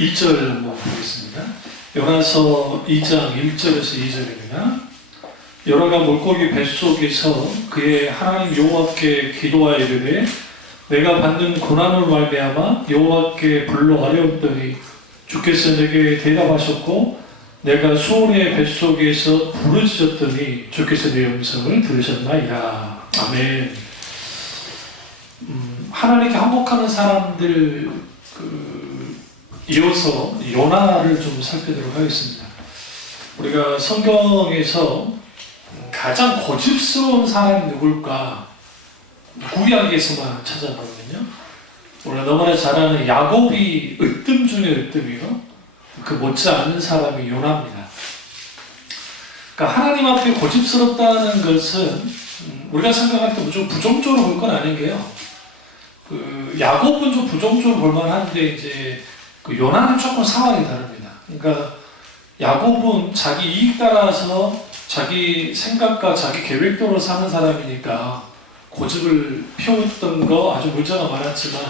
2절 한번 보겠습니다. 요나서 2장 1절에서 2절입니다. 요나가 물고기 뱃속에서 그의 하나님 여호와께 기도하여 이르되 내가 받는 고난으로 말미암아 여호와께 불러 아뢰었더니 주께서 내게 대답하셨고 내가 수온의 뱃속에서 부르짖었더니 주께서 내 음성을 들으셨나이다. 아멘. 하나님께 항복하는 사람들 이어서 요나를 좀 살펴보도록 하겠습니다. 우리가 성경에서 가장 고집스러운 사람이 누굴까? 구약에서만 찾아보면요, 우리가 너무나 잘 아는 야곱이 으뜸 중에 으뜸이요, 그 못지않은 사람이 요나입니다. 그러니까 하나님 앞에 고집스럽다는 것은 우리가 생각할 때 무조건 부정적으로 볼 건 아닌 게요, 야곱은 좀 부정적으로 볼 만한데 이제 요나는 조금 상황이 다릅니다. 그러니까 야곱은 자기 이익 따라서 자기 생각과 자기 계획대로 사는 사람이니까 고집을 피웠던 거 아주 문제가 많았지만,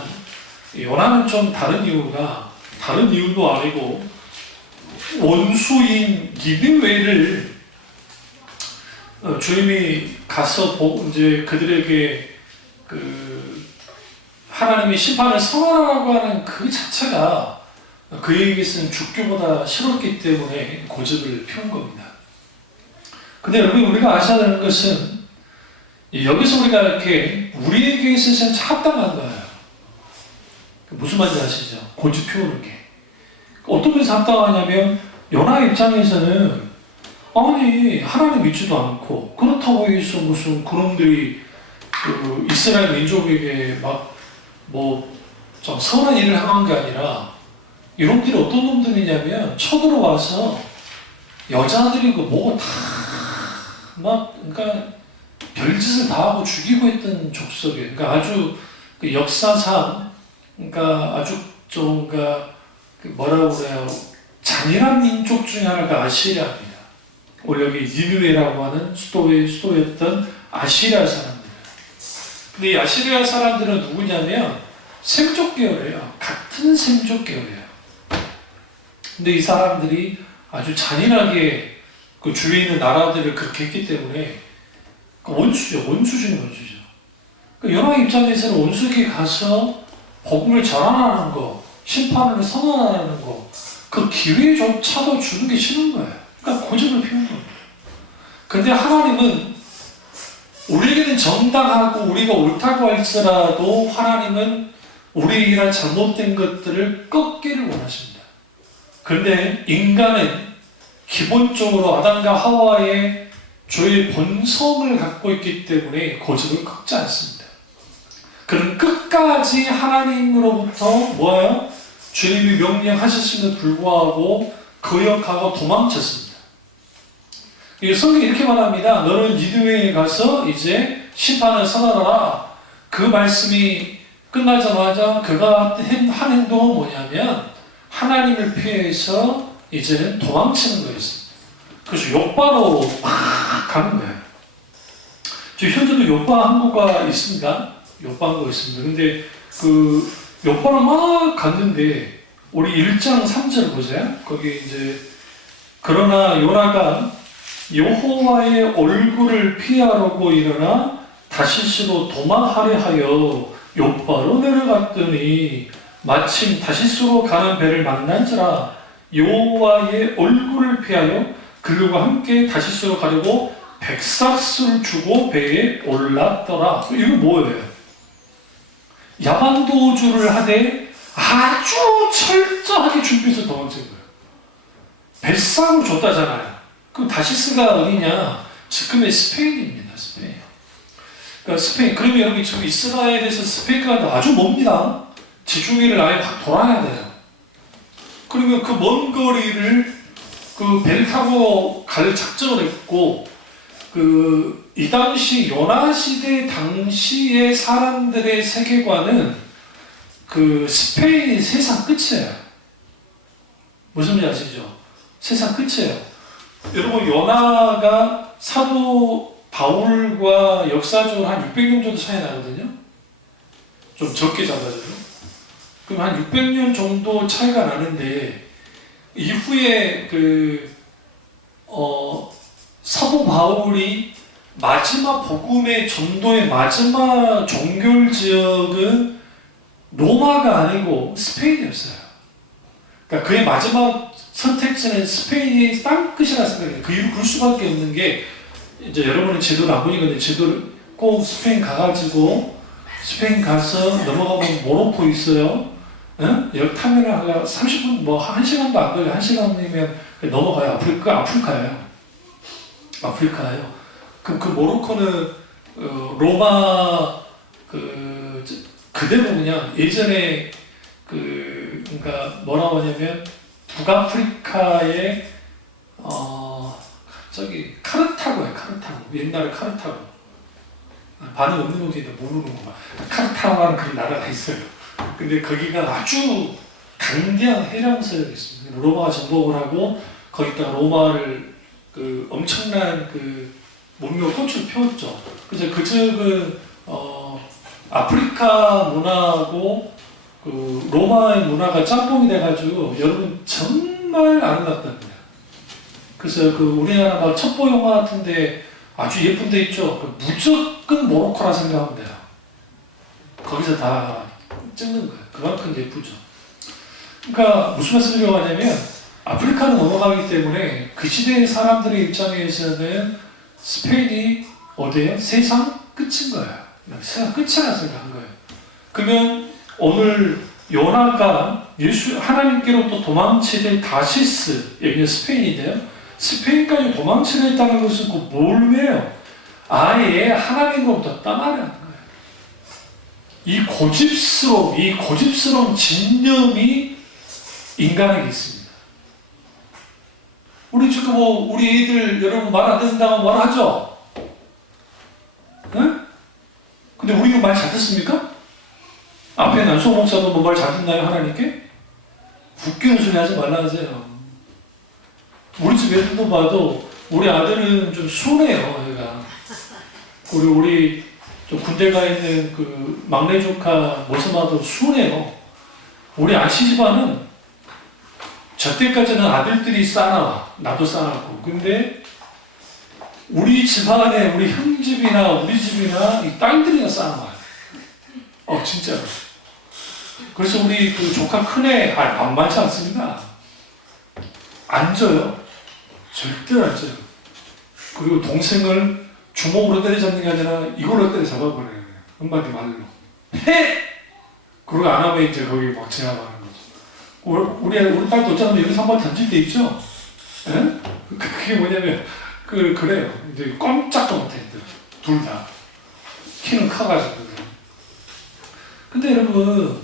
요나는 좀 다른 이유도 아니고 원수인 니느웨를 주님이 가서 이제 그들에게 하나님의 심판을 선언하라고 하는 그 자체가 그에게서는 죽기보다 싫었기 때문에 고집을 피운 겁니다. 근데 여러분, 우리가 아셔야 되는 것은 여기서 우리가 이렇게 우리에게 있어서는 합당한 거예요. 무슨 말인지 아시죠? 고집 피우는 게 어떤 면에서 합당하냐면, 요나 입장에서는 아니 하나님 믿지도 않고 그렇다고 해서 무슨 그놈들이 이스라엘 민족에게 막 좀 선한 일을 행한 게 아니라, 이놈들이 어떤 놈들이냐면 쳐들어와서 여자들이 뭐고 다 그러니까 별짓을 다 하고 죽이고 했던 족속이에요. 그러니까 아주 역사상 그러니까 아주 좀 뭐라고 그래요, 잔인한 민족 중에 하나가 아시리아입니다. 오늘 여기 니느웨라고 하는 수도였던 아시리아 사람들. 근데 이 아시리아 사람들은 누구냐면 셈족 계열이에요. 같은 셈족 계열이에요. 근데 이 사람들이 아주 잔인하게 그 주위에 있는 나라들을 그렇게 했기 때문에 원수 중에 원수죠. 요나 입장에서는 원수에게 가서 복음을 전환하는 거, 심판을 선언하는 거, 그 기회조차도 주는 게 싫은 거예요. 그러니까 고집을 피우는 거예요. 근데 하나님은 우리에게는 정당하고 우리가 옳다고 할지라도 하나님은 우리에게 이런 잘못된 것들을 꺾기를 원하십니다. 그런데 인간은 기본적으로 아담과 하와의 죄의 본성을 갖고 있기 때문에 고집을 꺾지 않습니다. 그는 끝까지 하나님으로부터 뭐예요? 주님이 명령하셨음에도 불구하고 거역하고 도망쳤습니다. 성경이 이렇게 말합니다. 너는 니느웨에 가서 이제 심판을 선언하라. 그 말씀이 끝나자마자 그가 한 행동은 뭐냐면 하나님을 피해서 이제는 도망치는 거였습니다. 그래서 욥바로 막 가는 거예요. 지금 현재도 욥바 항구가 있습니다. 욥바 항구가 있습니다. 근데 욥바로 막 갔는데 우리 1장 3절 보세요. 거기 이제 그러나 요나가 여호와의 얼굴을 피하려고 일어나 다시스로 도망하려 하여 욥바로 내려갔더니 마침 다시스로 가는 배를 만난지라 여호와의 얼굴을 피하여 그들과 함께 다시스로 가려고 백삭스를 주고 배에 올랐더라. 이건 뭐예요? 야반도주를 하되 아주 철저하게 준비해서 도망친 거예요. 뱃삭을 줬다잖아요. 그럼 다시스가 어디냐? 지금의 스페인입니다. 스페인. 그러니까 스페인. 그러면 여러분 지금 이스라엘에서 스페인까지 아주 멉니다. 지중해를 아예 확 돌아야 돼요. 그러면 그 먼 거리를 배를 타고 갈 작정을 했고, 이 당시 요나 시대 당시의 사람들의 세계관은 스페인이 세상 끝이에요. 무슨 말인지 아시죠? 세상 끝이에요. 여러분, 요나가 사도 바울과 역사적으로 한 600년 정도 차이 나거든요. 좀 적게 잡아줘요. 그럼 한 600년 정도 차이가 나는데 이후에 사도 바울이 마지막 복음의 전도의 마지막 종결 지역은 로마가 아니고 스페인이었어요. 그러니까 그의 마지막 선택지는 스페인이 땅끝이라 생각해요. 그 이유 그럴 수밖에 없는 게 이제 여러분은 제도를 안 보니까 제도를 꼭 스페인 가가지고 스페인 가서 넘어가면 모로코 있어요. 응? 여기 타면 30분 뭐 1시간도 안 걸려. 1시간이면 넘어가요. 아프리카예요. 그 모로코는 로마 그대로 그냥 예전에 그러니까 뭐라고 하냐면 북아프리카의 저기 카르타고예요. 카르타고. 옛날에 카르타고. 반응 없는 거지 모르는구만. 카르타고라는 그런 나라가 있어요. 근데 거기가 아주 강대한 해량서역이 있습니다. 로마가 정복을 하고 거기다가 로마를 엄청난 문명 꽃을 피웠죠. 그래서 그 지역은 아프리카 문화하고 로마의 문화가 짬뽕이 돼가지고 여러분 정말 아름답답니다. 그래서 우리나라 막 첩보 영화 같은데 아주 예쁜 데 있죠. 무조건 모로코라 생각하면 돼요. 거기서 다 찍는 거예요. 그만큼 예쁘죠. 그러니까 무슨 말씀드리려고 하냐면 아프리카는 넘어가기 때문에 그 시대의 사람들의 입장에서는 스페인이 어디예요? 세상 끝인 거예요. 세상 끝이라 생각한 거예요. 그러면 오늘 요나가 하나님께로부터 도망치는 다시스, 여기는 스페인인데요. 스페인까지 도망치려 했다는 것은 뭘 왜요? 아예 하나님으로부터 떠나려는 거예요. 이 고집스러운 진념이 인간에게 있습니다. 우리 지금 우리 애들 여러분 말 안 듣는다고 말하죠? 네? 근데 우리는 말 잘 듣습니까? 앞에 난소 목사도 말 잘 듣나요, 하나님께? 웃기는 소리 하지 말라 하세요. 우리 집 애들도 봐도 우리 아들은 좀 순해요, 얘가. 우리 좀 군대 가 있는 막내 조카 모습마도 순해요. 우리 아시집안은 저 때까지는 아들들이 싸나와. 나도 싸놨고. 근데 우리 집안에 우리 형 집이나 우리 집이나 이 딸들이나 싸나와요. 진짜로. 그래서 우리 조카 큰애 만만치 않습니다. 안 져요. 절대 안 져요. 그리고 동생을 주먹으로 때려잡는 게 아니라 이걸로 때려잡아버려요. 한마디 말로. 해! 그러고 안 하면 이제 거기 막 제압하는 거죠. 우리 딸도 어쩌면 여기서 한번 던질 때 있죠? 예? 그게 뭐냐면, 그래요. 이제 꼼짝도 못해, 둘 다. 키는 커가지고. 근데 여러분,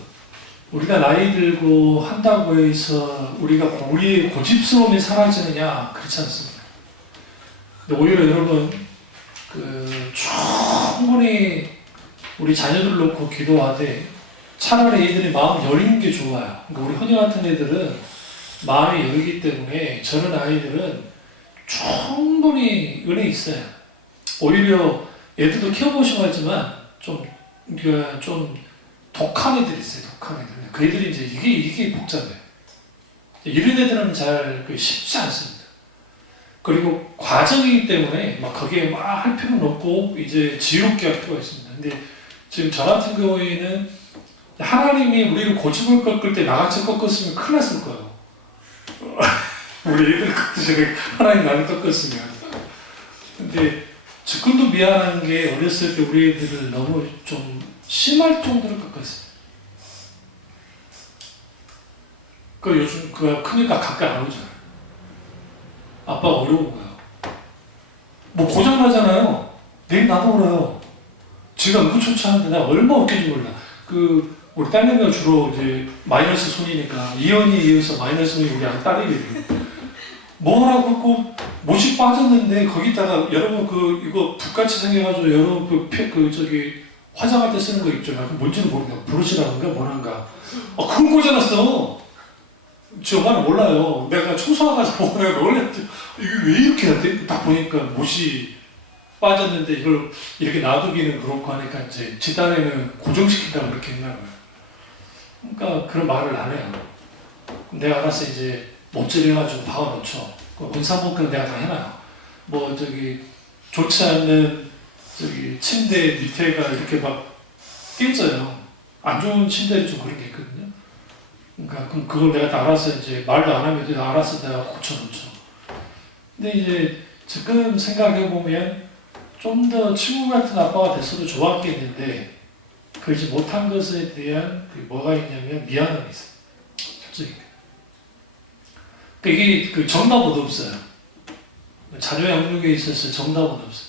우리가 나이 들고 한다고 해서 우리의 고집스러움이 사라지느냐? 그렇지 않습니다. 근데 오히려 여러분, 충분히 우리 자녀들 놓고 기도하되 차라리 애들이 마음 여린 게 좋아요. 그러니까 우리 헌이 같은 애들은 마음이 여리기 때문에 저런 아이들은 충분히 은혜 있어요. 오히려 애들도 키워보시고 하지만 좀 독한 애들이 있어요. 독한 애들. 그 애들이 이제 이게 복잡해요. 이런 애들은 잘 쉽지 않습니다. 그리고 과정이기 때문에 막 거기에 막 할 필요는 없고 이제 지혜롭게 할 필요가 있습니다. 근데 지금 저 같은 경우에는 하나님이 우리를 고집을 꺾을 때 나같이 꺾었으면 큰일 났을 거예요. 우리 애들 꺾듯이 하나님 나를 꺾었으면. 근데 지금도 미안한 게 어렸을 때 우리 애들을 너무 좀 심할 정도로 꺾었어요. 요즘 크니까 가까이 안 오잖아요. 아빠가 어려운 거예요. 뭐 고장나잖아요. 내일 나도 울어요. 지가 응급처치하는데 내가 얼마나 웃긴지 몰라. 우리 딸내미가 주로 이제 마이너스 손이니까 이현이 이어서 마이너스 손이 우리 딸이거든요. 뭐라고 했고 못이 빠졌는데 거기다가 여러분 이거 붓같이 생겨가지고 여러분 화장할 때 쓰는 거 있죠. 뭔지는 모르겠어요. 브러시라는가 뭐란가. 그걸 꽂아놨어. 지 엄마는 몰라요. 내가 청소하면서 보고 내가 놀랬지. 이게 왜 이렇게 해야 딱 보니까 못이 빠졌는데 이걸 이렇게 놔두기는 그렇고 하니까 이제 지 딴에는 고정시킨다고 그렇게 했나 봐요. 그러니까 그런 말을 안 해요. 내가 알아서 이제 못질해가지고 박아놓죠. 원상복귀는 내가 다 해놔요. 뭐 저기 좋지 않는 저기 침대 밑에가 이렇게 막 깨져요. 안 좋은 침대는 좀 그런 게 있거든요. 그러니까 그럼 그걸 내가 다 알아서 이제 말도 안 하면 내가 알아서 내가 고쳐놓죠. 근데 이제 지금 생각해 보면 좀 더 친구 같은 아빠가 됐어도 좋았겠는데 그러지 못한 것에 대한 뭐가 있냐면 미안함이 있어요. 솔직히. 그러니까 이게 그 정답은 없어요. 자녀 양육에 있어서 정답은 없어요.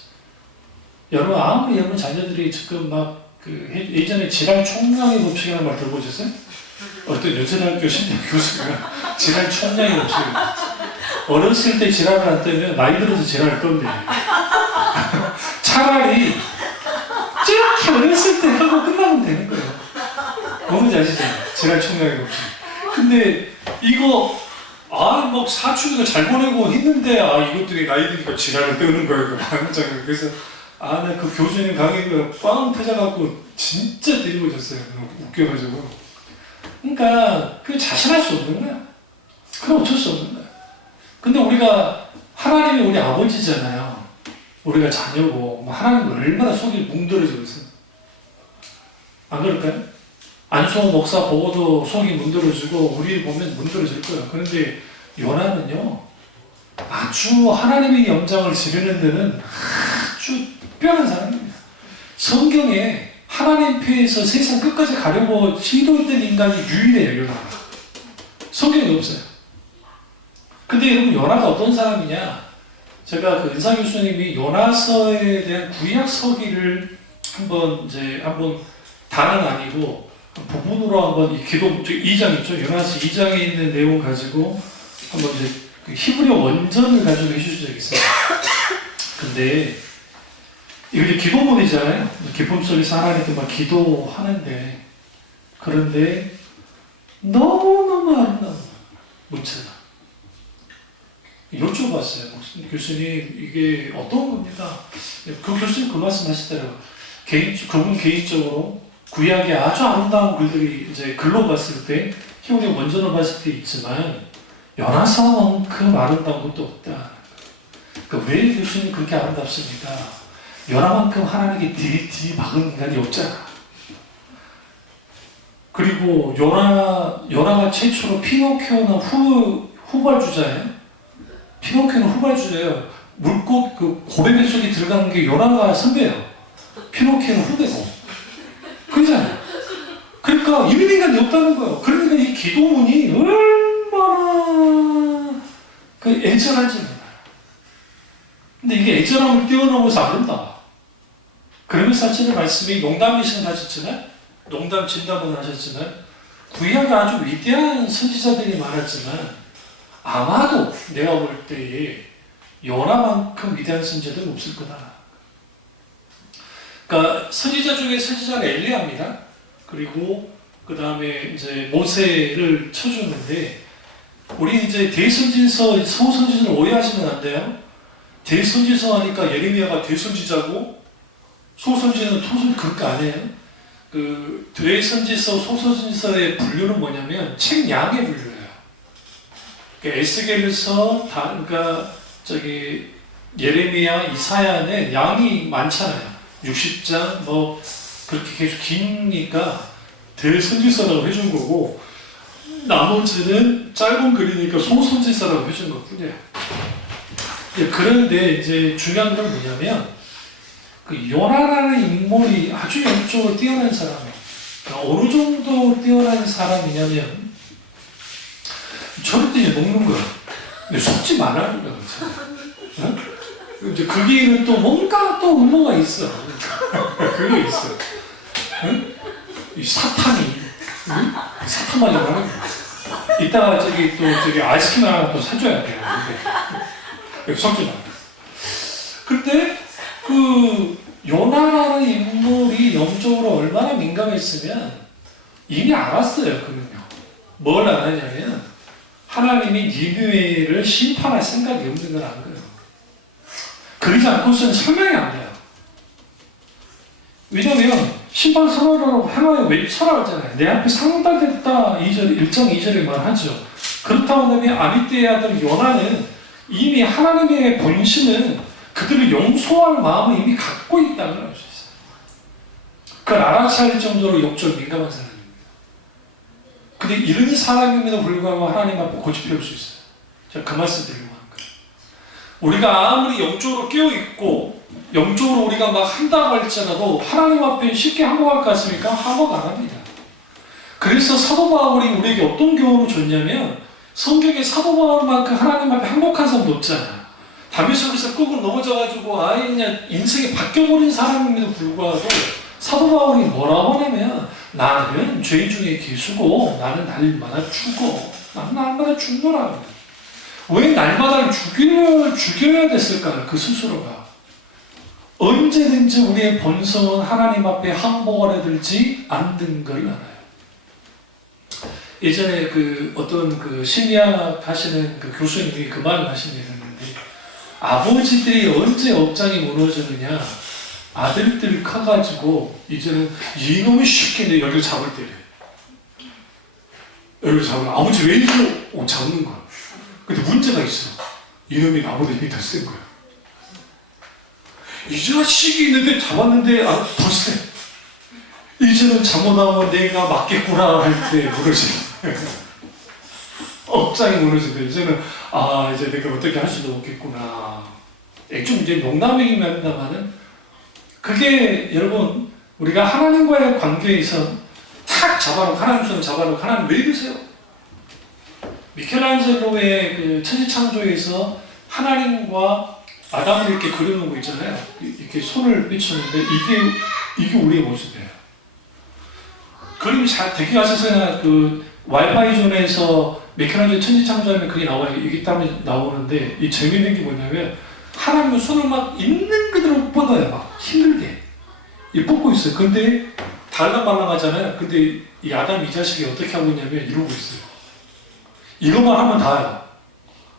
여러분 아무리 여러분 자녀들이 지금 막 그 예전에 지랄 총량의 법칙이라는 말 들어보셨어요? 어떤 연세대학교 심리학 교수가 지랄 총량의 법칙. 어렸을 때 지랄을 안 뜨면 나이 들어서 지랄을 떤대. 차라리 저렇게 어렸을 때 하고 끝나면 되는 거예요. 뭔지 아시죠? 지랄 총량의 법칙. 근데 이거 뭐 사춘기도 잘 보내고 했는데 이것도 나이 드니까 지랄을 뜨는 거예요. 그래서 나 그 교수님 강의가 빵 터져갖고 진짜 때리고 있었어요. 웃겨가지고. 그러니까 그 자신할 수 없는 거야. 그럼 어쩔 수 없는 거야. 근데 우리가 하나님이 우리 아버지잖아요. 우리가 자녀고 하나님은 얼마나 속이 뭉들어지고 있어요. 안 그럴까요? 안수홍 목사 보고도 속이 문드러지고 우리 보면 문드러질 거예요. 그런데 요나는요 아주 하나님의 영장을 지르는 데는 아주 특별한 사람입니다. 성경에 하나님 편에서 세상 끝까지 가려고 시도했던 인간이 유일해요. 요나가. 성경에 없어요. 근데 여러분 요나가 어떤 사람이냐, 제가 그 은사 교수님이 요나서에 대한 구약 서기를 한번 다는 아니고 부분으로 한번 이 기도 2장 있죠. 요나서 2장에 있는 내용 가지고 한번 이제 그 히브리어 원전을 가지고 해주신 적이 있어요. 근데 이게 기도문이잖아요. 기쁨 속에서 하나님께 막 기도하는데, 그런데 너무너무 아름다운 문체가. 여쭤봤어요. 교수님 이게 어떤 겁니까? 그 교수님 그 말씀 하시더라고요. 그분 개인적으로 구약의 아주 아름다운 글들이 이제 글로 봤을 때, 히브리 원전을 봤을 때 있지만 요나서만큼 아름다운 것도 없다. 그러니까 왜 교수님 그렇게 아름답습니까? 요나만큼 하나님께 들이박은 인간이 없잖아. 그리고 요나가 최초로 피노키오는 후발주자예요. 피노키오는 후발주자예요. 물꽃 그 고래배 속에 들어가는 게 요나가 선배예요. 피노키오는 후배고. 그러잖아요. 그러니까 이런 인간이 없다는 거예요. 그러니까 이 기도문이 얼마나 그 애절한지 몰라요. 근데 이게 애절함을 뛰어넘어서 아름다워. 그러면서 하시는 말씀이 농담이신 하셨지만, 농담 진담은 하셨지만, 구약에 아주 위대한 선지자들이 많았지만 아마도 내가 볼 때에 요나만큼 위대한 선지자들은 없을 거다. 그러니까 선지자 중에 선지자가 엘리야입니다. 그리고 그 다음에 이제 모세를 쳐주는데, 우리 이제 대선지서, 소선지서를 오해하시면 안 돼요. 대선지서 하니까 예레미야가 대선지자고 소선지는 토선, 그렇게 아니에요. 그 대선지서, 소선지서의 분류는 뭐냐면 책량의 분류예요. 그러니까 에스겔서, 그러니까 저기 예레미야, 이사야는 양이 많잖아요. 60장 뭐 그렇게 계속 기니까 대선지서라고 해준 거고, 나머지는 짧은 글이니까 소선지서라고 해준 것 뿐이에요. 그런데 이제 중요한 건 뭐냐면, 그 요나라는 인물이 아주 영적으로 뛰어난 사람이에요. 그러니까 어느 정도 뛰어난 사람이냐면, 저럴 때 먹는 거야. 근데 속지 말라는 거야. 어? 이제 거기는 또 뭔가 또 음모가 있어. 그게 있어. 응? 이 사탄이, 응? 사탄만 영하는 거야. 이따가 저기 아이스크림 하나 또 사줘야 돼요. 속지 마. 그때 그 요나라는 인물이 영적으로 얼마나 민감했으면 이미 알았어요. 그는요. 뭘 알았냐면 하나님이 니느웨를 심판할 생각이 없는 걸 안 거예요. 그러지 않고서는 설명이 안 돼요. 왜냐면 심판 선언하라고 행하여 외쳐라 하잖아요. 내 앞에 상달됐다 1장 2절에 말하죠. 그렇다고 하면 아비떼의 아들 요나는 이미 하나님의 본심은 그들을 용서할 마음을 이미 갖고 있다는 걸 알 수 있어요. 그걸 알아차릴 정도로 역적 민감한 사람입니다. 근데 이런 사람임에도 불구하고 하나님 앞에 고집 피울 수 있어요. 제가 그 말씀 드리려고 하는 거예요. 우리가 아무리 영적으로 깨어있고 영적으로 우리가 막 한다고 할지라도 하나님 앞에 쉽게 항복할 것 같습니까? 항복 안 합니다. 그래서 사도 바울이 우리에게 어떤 교훈을 줬냐면 성경에 사도 바울만큼 하나님 앞에 항복한 사람도 없잖아요. 담배 속에서 끄고 넘어져가지고 아예 그냥 인생이 바뀌어버린 사람임에도 불구하고 사도 바울이 뭐라고 하냐면 나는 죄인 중에 기수고 나는 날마다 죽어. 나는 날마다 죽노라. 왜 날마다 죽여야 됐을까요? 그 스스로가. 언제든지 우리의 본성은 하나님 앞에 항복을 해들지 않는 걸 알아요. 예전에 어떤 심리학 하시는 교수님이 그 말을 하신 게 있는데 아버지들이 언제 억장이 무너지느냐 아들들이 커가지고 이제는 이놈이 쉽게 내 여기를 잡을 때래. 여기를 잡으면 아버지 왜 이러고 잡는 거야. 근데 문제가 있어. 이놈이 나보다 힘이 더 센 거야. 이 자식이 있는데 잡았는데 더 세. 이제는 잘못하면 내가 맞겠구나 할 때 무너지는 억장이 무너지는데 이제는 이제 내가 어떻게 할 수도 없겠구나. 좀 이제 농담이긴 합니다만은 그게 여러분 우리가 하나님과의 관계에서 탁 잡아놓고 하나님 손을 잡아놓고 하나님 왜 이러세요? 미켈란젤로의 천지창조에서 하나님과 아담을 이렇게 그려놓은 거 있잖아요. 이렇게 손을 삐쳤는데 이게 우리의 모습이에요. 그림이 잘 되게 하셔서 와이파이존에서 미켈란젤로 천지창조하면 그게 나와요. 이게 땀이 나오는데 이 재밌는 게 뭐냐면 하나님은 손을 막 있는 그대로 뻗어요. 막 힘들게. 이 뻗고 있어요. 근데 달랑말랑하잖아요. 근데 이 아담 이 자식이 어떻게 하고 있냐면 이러고 있어요. 이것만 하면 다예요.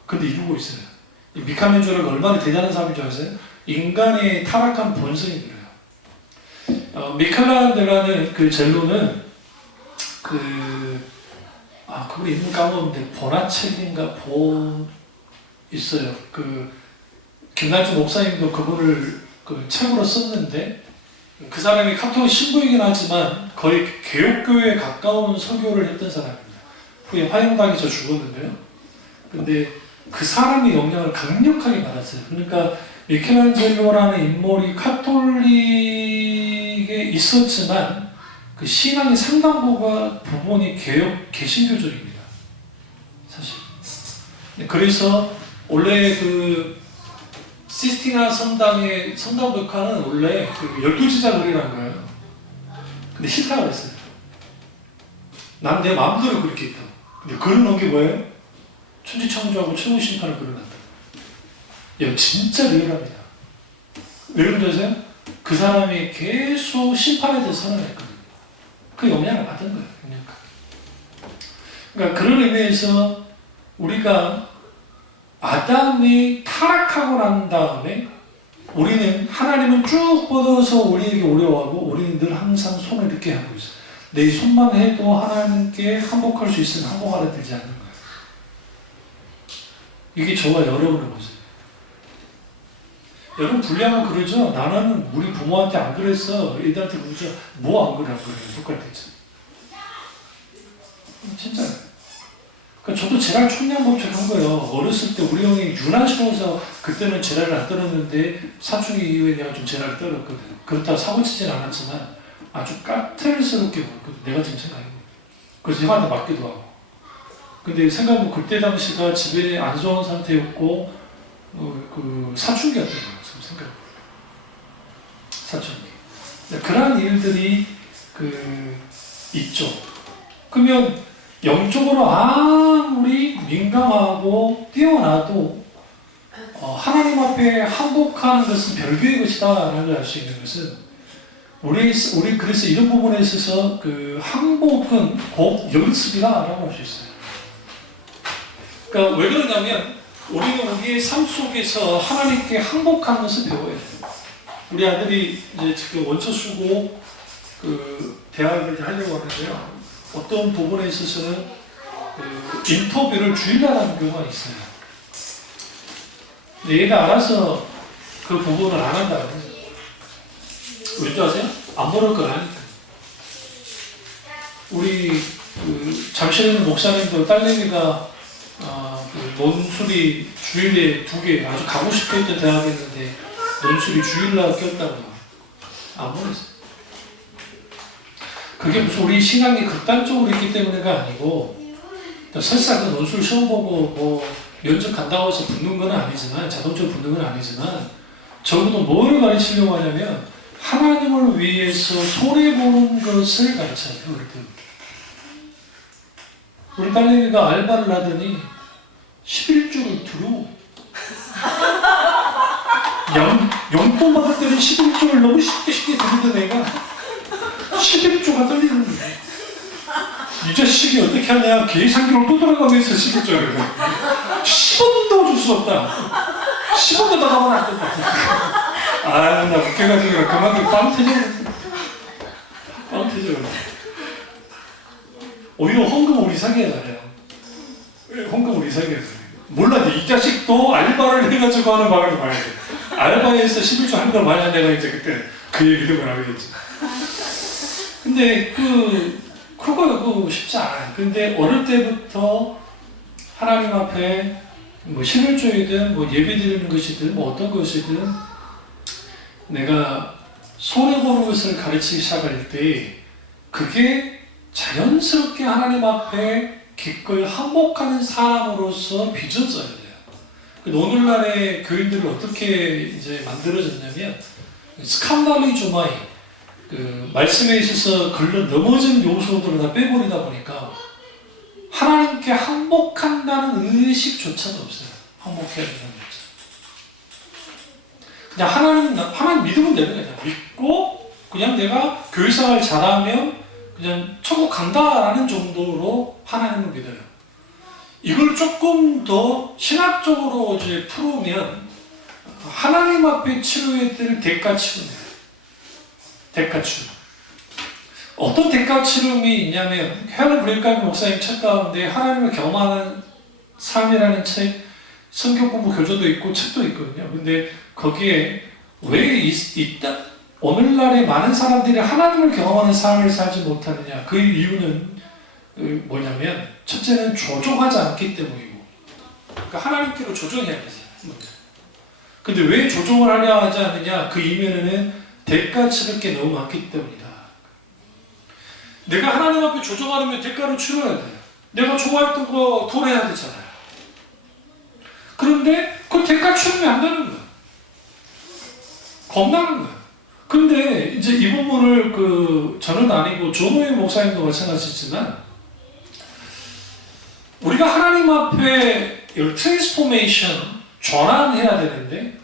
근데 이러고 있어요. 이 미켈란젤로가 얼마나 대단한 사람인 줄 아세요? 인간의 타락한 본성이 그래요. 미켈란젤로라는 그 젤로는 그걸 이름 까먹었는데 보나첼리인가 있어요. 김남준 목사님도 그거를 책으로 썼는데 그 사람이 카톨릭 신부이긴 하지만 거의 개혁교회에 가까운 설교를 했던 사람입니다. 후에 화형당해서 죽었는데요. 근데 그 사람의 영향을 강력하게 받았어요. 그러니까 미켈란젤로라는 인물이 카톨릭에 있었지만 그 신앙의 상당 부분이 개신교적입니다. 사실. 그래서 원래 시스티나 성당의 성당 벽화는 원래 12지자 그리라는 거예요. 근데 싫다고 그랬어요. 난 내 마음대로 그렇게 했다고. 근데 그려놓은 게 뭐예요? 천지창조하고 최후 심판을 그려놨다. 진짜 리얼합니다. 왜 그런지 아세요? 그 사람이 계속 심판에 대해서 선언했거든요. 그 영향을 받은 거예요. 강력하게. 그러니까 그런 의미에서 우리가 아담이 타락하고 난 다음에 우리는 하나님은 쭉 뻗어서 우리에게 오려하고 우리는 늘 항상 손을 이렇게 하고 있어요. 내 손만 해도 하나님께 항복할 수 있으면 항복하려 들지 않는 거예요. 이게 저와 여러분의 모습이에요. 여러분 불리하면 그러죠. 나는 우리 부모한테 안 그랬어. 애들한테 그러죠. 뭐 안 그래 안 그래. 똑같아. 진짜요. 저도 제랄 총량법칙 한 거예요. 어렸을 때 우리 형이 유난스러워서 그때는 제랄을 안 떨었는데 사춘기 이후에 내가 좀 제랄을 떨었거든. 그렇다고 사고치진 않았지만 아주 까탈스럽게 보였거든. 내가 지금 생각해보면. 그래서 형한테 맞기도 하고. 근데 생각해보면 그때 당시가 집에 안 좋은 상태였고 사춘기였던 거예요. 지금 생각해보면. 사춘기. 그러한 일들이 있죠. 그러면 영적으로 아무리 민감하고 뛰어나도 하나님 앞에 항복하는 것은 별개의 것이다 라는 걸 알 수 있는 것은 우리 그래서 이런 부분에 있어서 항복은 곧 연습이다 라고 할 수 있어요. 그러니까 왜 그러냐면 우리는 우리의 삶 속에서 하나님께 항복하는 것을 배워야 돼요. 우리 아들이 이제 지금 원초 쓰고 대화를 하려고 하는데요. 어떤 부분에 있어서는 인터뷰를 주의를 하는 경우가 있어요. 근데 얘가 알아서 그 부분을 안 한다고. 왜 줄 아세요? 안 모를 걸 아니까. 우리 잠실에 목사님도 딸내미가 논술이 주일에 2개 아주 가고 싶어 했던 대학이었는데 논술이 주일날 꼈다고요. 안 보냈어요. 그게 무슨 우리 신앙이 극단적으로 있기 때문에가 아니고 설사 그 논술 시험 보고 뭐 면접 간다고 해서 붙는 건 아니지만 자동적으로 붙는 건 아니지만 적어도 뭘 가르치려고 하냐면 하나님을 위해서 손해보는 것을 가르쳐요. 우리 딸내미가 알바를 하더니 11조를 들어. 용돈 받을 때는 11조를 너무 쉽게 들이던 애가 11조가 떨리는 거예요. 이 자식이 어떻게 하냐. 계산기로 또 돌아가면서 11조를 10원도 줄 수 없다. 10원도 더 가면 안 된다. 아, 나 웃겨가지고 그만큼 빵 터져버렸어. 빵 터져버렸어. 오히려 헌금 우리 사기야 잘해요. 헌금 우리 사기야 잘해요. 몰라, 이 자식도 알바를 해가지고 하는 방을 봐야 돼. 알바에서 11조 하는 걸 많이 한 내가 이제 그때 그 얘기를 하겠지. 근데 그거 쉽지 않아요. 근데 어릴 때부터 하나님 앞에 뭐 11조이든 뭐 예배 드리는 것이든 뭐 어떤 것이든 내가 손해보는 것을 가르치기 시작할 때 그게 자연스럽게 하나님 앞에 기꺼이 항복하는 사람으로서 빚어져야 돼요. 오늘날의 교인들이 어떻게 이제 만들어졌냐면 스칸달리조마이 말씀에 있어서 걸려 넘어진 요소들을 다 빼버리다 보니까 하나님께 항복한다는 의식조차도 없어요. 항복해야 된다는 거죠. 그냥 하나님 믿으면 되는 거예요. 믿고 그냥 내가 교회생활 잘하면 그냥 천국 간다라는 정도로 하나님을 믿어요. 이걸 조금 더 신학적으로 이제 풀으면 하나님 앞에 치료해야 될 대가 치료입니다. 대가 치료. 어떤 대가 치료이 있냐면 헤런 브레이크하는 목사님 책 가운데 하나님을 경험하는 삶이라는 책, 성경 공부 교조도 있고 책도 있거든요. 근데 거기에 왜 있다? 오늘날에 많은 사람들이 하나님을 경험하는 삶을 살지 못하느냐. 그 이유는 뭐냐면 첫째는 조종하지 않기 때문이고, 그러니까 하나님께로 조종해야 되죠. 근데 왜 조종을 하려 하지 않느냐? 그 이면에는 대가 치를 게 너무 많기 때문이다. 내가 하나님 앞에 조종하려면 대가를 치러야 돼요. 내가 좋아했던 거 도래해야 되잖아요. 그런데 그 대가 치르면 안 되는 거예요. 겁나는 거예요. 근데 이제 이 부분을 저는 아니고 조노의 목사님도 마찬가지지만 우리가 하나님 앞에 트랜스포메이션 전환해야 되는데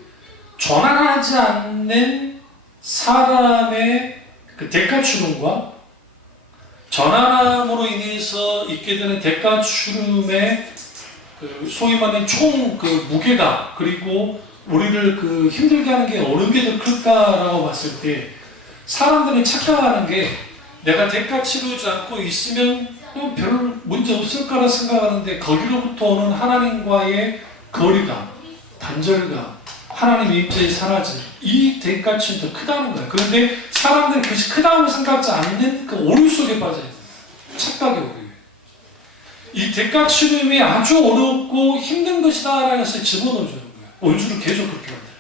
전환하지 않는 사람의 그 대가 추름과 전환함으로 인해서 있게 되는 대가 추름의 소위 말하는 총 무게감, 그리고 우리를 힘들게 하는 게 어느 게 더 클까라고 봤을 때 사람들이 착각하는 게 내가 대가 치르지 않고 있으면 별 문제 없을 거라 생각하는데 거기로부터 오는 하나님과의 거리감, 단절감, 하나님의 입장이 사라진 이 대가 치는 더 크다는 거예요. 그런데 사람들이 그것이 크다고 생각하지 않는 그 오류 속에 빠져요. 착각의 오류. 이 대가 치름이 아주 어렵고 힘든 것이다라는 것을 집어넣어주는 거예요. 원수를 계속 그렇게 만들어요.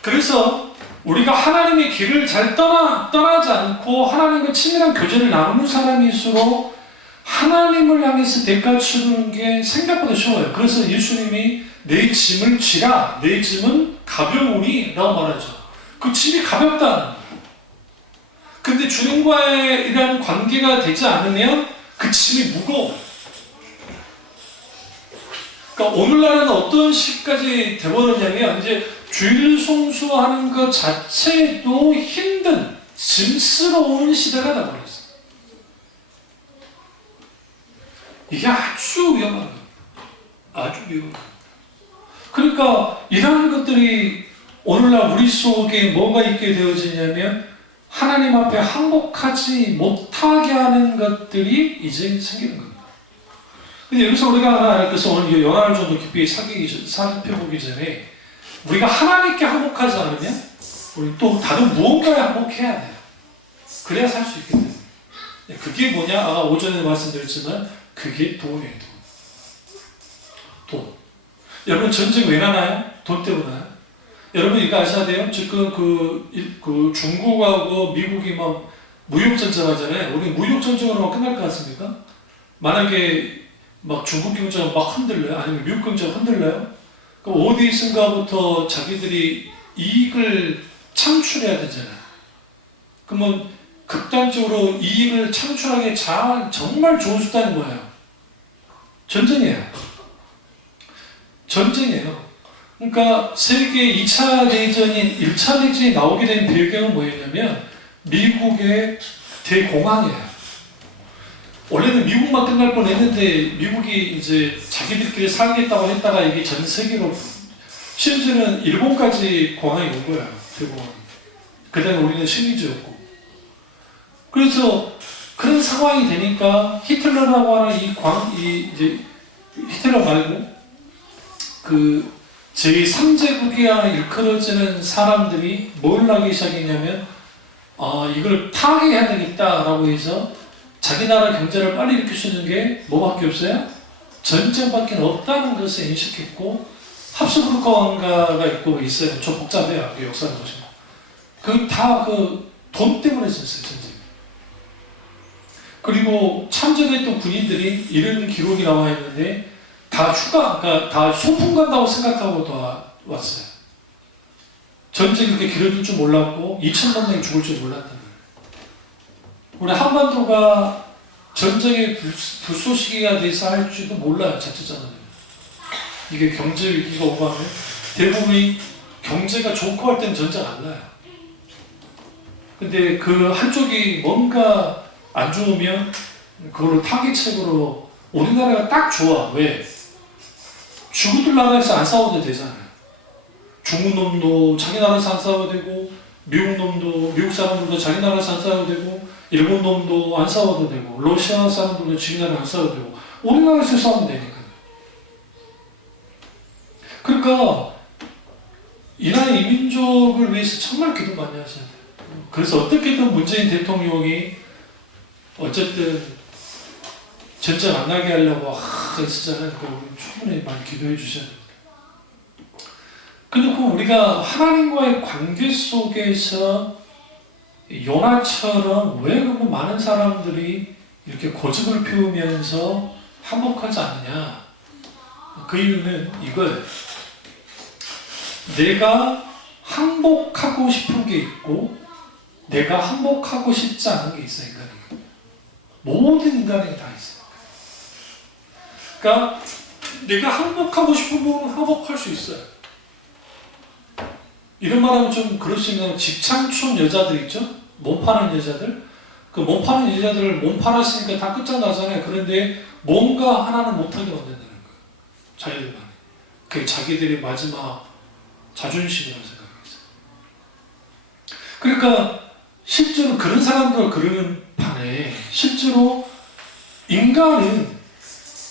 그래서 우리가 하나님의 길을 잘 떠나지 않고 하나님과 친밀한 교제를 나누는 사람일수록 하나님을 향해서 대가 치르는 게 생각보다 쉬워요. 그래서 예수님이 내 짐을 지라, 내 짐은 가벼우니 라고 말하죠. 그 짐이 가볍다는 거예요. 근데 주님과의 이런 관계가 되지 않으면 그 짐이 무거워요. 그러니까 오늘날은 어떤 시기까지 되버렸냐면 이제 주일 송수하는 것 자체도 힘든 짐스러운 시대가 되버렸어요. 이게 아주 위험한 거예요. 아주 위험한 거예요. 그러니까 이러한 것들이 오늘날 우리 속에 뭐가 있게 되어지냐면 하나님 앞에 항복하지 못하게 하는 것들이 이제 생기는 겁니다. 근데 여기서 우리가 하나 알 것은 오늘 연합을 좀 더 깊이 살펴보기 전에 우리가 하나님께 항복하지 않으면 우리 또 다른 무언가에 항복해야 돼요. 그래야 살 수 있기 때문에. 그게 뭐냐? 아까 오전에 말씀드렸지만 그게 돈이에요. 돈. 여러분 전쟁 왜 나나요? 돈 때문에 나요? 여러분 이거 아셔야 돼요. 지금 그 중국하고 미국이 막 무역 전쟁하잖아요. 우리 무역 전쟁으로 끝날 것 같습니까? 만약에 막 중국 경제가 막 흔들려요? 아니면 미국 경제가 흔들려요? 그럼 어디선가부터 자기들이 이익을 창출해야 되잖아요. 그러면 극단적으로 이익을 창출하기 정말 좋은 수단이 뭐예요? 전쟁이에요. 전쟁이에요. 그러니까 세계 2차 대전인 1차 대전이 나오게 된 배경은 뭐였냐면 미국의 대공황이에요. 원래는 미국만 끝날 뻔했는데 미국이 이제 자기들끼리 살겠다고 했다가 이게 전 세계로 심지어는 일본까지 공황이 온 거예요. 대공황이. 그 다음에 우리는 식민지였고. 그래서 그런 상황이 되니까 히틀러라고 하는 이제 히틀러 말고 그 제3제국이야 일컬어지는 사람들이 뭘 하기 시작했냐면 이걸 타개해야 되겠다라고 해서 자기 나라 경제를 빨리 일으킬 수 있는 게 뭐밖에 없어요? 전쟁밖에 없다는 것을 인식했고 합수국가가 있고 있어요. 좀 복잡해요. 역사를 보시면. 다 돈 때문에 썼어요. 전쟁. 그리고 참전했던 군인들이 이런 기록이 나와 있는데 그러니까 다 소풍 간다고 생각하고 왔어요. 전쟁이 그렇게 길어질 줄 몰랐고 2천만 명이 죽을 줄 몰랐던 거예요. 우리 한반도가 전쟁의 불쏘시개가 돼서 할지도 몰라요. 자칫자는. 이게 경제 위기가 오고 하면 대부분이 경제가 좋고 할 때는 전쟁 안 나요. 근데 그 한쪽이 뭔가 안 좋으면 그걸로 타깃책으로 우리나라가 딱 좋아. 왜? 중국들 나라에서 안 싸워도 되잖아요. 중국 놈도 자기 나라에서 안 싸워도 되고 미국 놈도 미국 사람들도 자기 나라에서 안 싸워도 되고 일본 놈도 안 싸워도 되고 러시아 사람들도 자기 나라에서 안 싸워도 되고 우리나라에서 싸우면 되니까. 그러니까 이 나라 이 민족을 위해서 정말 기도 많이 하셔야 돼요. 그래서 어떻게든 문재인 대통령이 어쨌든 전쟁 안 나게 하려고 애쓰잖아요. 충분히 많이 기도해 주셔야 됩니다. 그리고 우리가 하나님과의 관계 속에서 요나처럼 왜 그렇게 많은 사람들이 이렇게 고집을 피우면서 항복하지 않느냐? 그 이유는 이거예요. 내가 항복하고 싶은 게 있고 내가 항복하고 싶지 않은 게 있어요. 인간이. 모든 인간이 다 있어요. 그러니까 내가 항복하고 싶은 부분은 항복할 수 있어요. 이런 말하면 좀 그럴 수 있는 직창촌 여자들 있죠? 몸 파는 여자들. 그 몸 파는 여자들을 몸 팔았으니까 다 끝장나잖아요. 그런데 뭔가 하나는 못하게 만든다는 거예요. 자기들만. 그게 자기들의 마지막 자존심이라고 생각했어요. 그러니까 실제로 그런 사람들 그러는 판에 실제로 인간은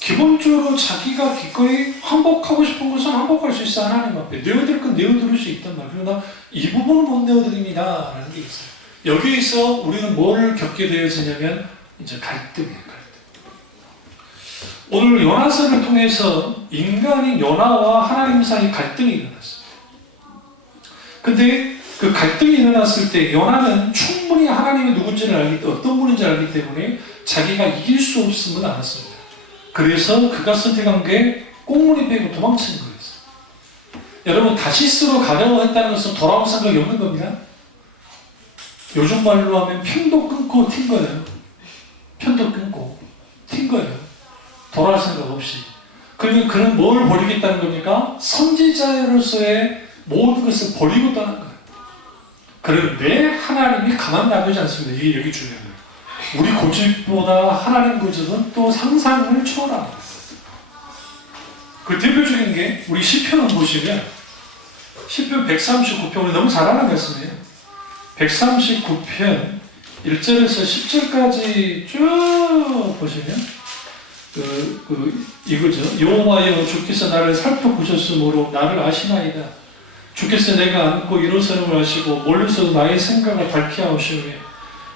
기본적으로 자기가 기꺼이 항복하고 싶은 것은 항복할 수 있어. 하나님 앞에 내어드릴 건 내어드릴 수 있단 말이에요. 그러나 이 부분은 못 내어드립니다 라는 게 있어요. 여기에서 우리는 뭘 겪게 되어지냐면 이제 갈등이에요. 갈등. 오늘 요나서를 통해서 인간인 요나와 하나님 사이 갈등이 일어났습니다. 근데 그 갈등이 일어났을 때 요나는 충분히 하나님이 누군지를 어떤 분인지 알기 때문에 자기가 이길 수 없음을 알았습니다. 그래서 그가 선택한 게 꽁무니 빼고 도망치는 거였어요. 여러분 다시스로 가려고 했다는 것은 돌아올 생각이 없는 겁니다. 요즘 말로 하면 편도 끊고 튄 거예요. 편도 끊고 튄 거예요. 돌아올 생각 없이. 그러면 그는 뭘 버리겠다는 겁니까? 선지자로서의 모든 것을 버리고 떠난 거예요. 그런데 하나님이 가만 놔두지 않습니다. 이게 여기 중요한 거예요. 우리 고집보다 하나님 고집은 또 상상을 초월합니다. 그 대표적인 게 우리 시편을 보시면 시편 139편을 너무 잘 알아냈습니다. 139편 1절에서 10절까지 쭉 보시면 이거죠. 여호와여 주께서 나를 살펴보셨으므로 나를 아시나이다. 주께서 내가 안고 일어서는 아시고 멀리서 나의 생각을 밝히 하시오며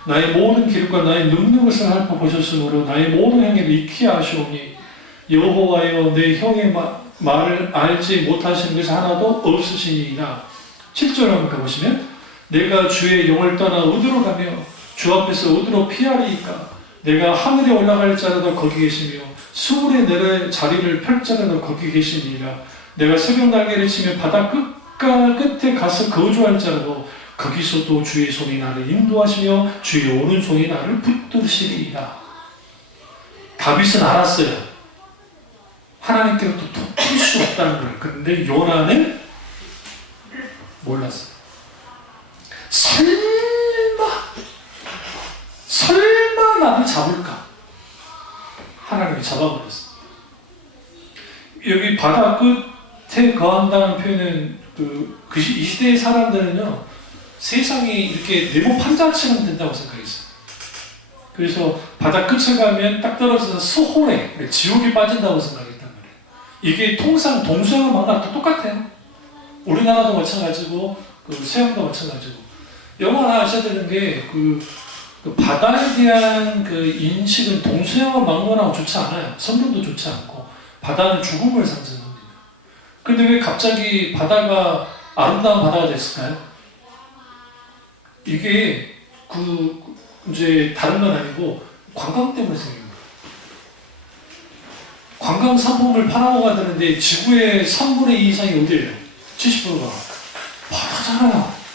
나의 모든 길과 나의 눕는 것을 살펴보셨으므로 나의 모든 행위를 익히 아시오니 여호와여 내 형의 말을 알지 못하시는 것이 하나도 없으시니이다. 7절 한번 가보시면 내가 주의 영을 떠나 어디로 가며 주 앞에서 어디로 피하리이까. 내가 하늘에 올라갈지라도 거기 계시며 수울에 내려 자리를 펼지라도 거기 계시니라. 내가 새벽 날개를 치며 바다 끝에 가서 거주할지라도 거기서도 주의 손이 나를 인도하시며 주의 오른손이 나를 붙드시리이다. 다윗은 알았어요. 하나님께로부터 풀 수 없다는 걸. 그런데 요나는 몰랐어요. 설마 나를 잡을까? 하나님이 잡아버렸어요. 여기 바다 끝에 거한다는 표현은 이 시대의 사람들은요, 세상이 이렇게 네모 판자처럼 된다고 생각했어요. 그래서 바다 끝에 가면 딱 떨어져서 스홀에 지옥에 빠진다고 생각했단 말이에요. 이게 통상 동서양 만나도 똑같아요. 우리나라도 마찬가지고 서양도 마찬가지고. 영어 하나 아셔야 되는 게 그 바다에 대한 그 인식은 동서양을 막론하고 좋지 않아요. 성경도 좋지 않고 바다는 죽음을 상징합니다. 그런데 왜 갑자기 바다가 아름다운 바다가 됐을까요? 이게 이제 다른 건 아니고 관광 때문에 생긴 거예요. 관광 상품을 팔아먹어야 되는데 지구의 3분의 2 이상이 어디예요? 70%가 바다잖아요.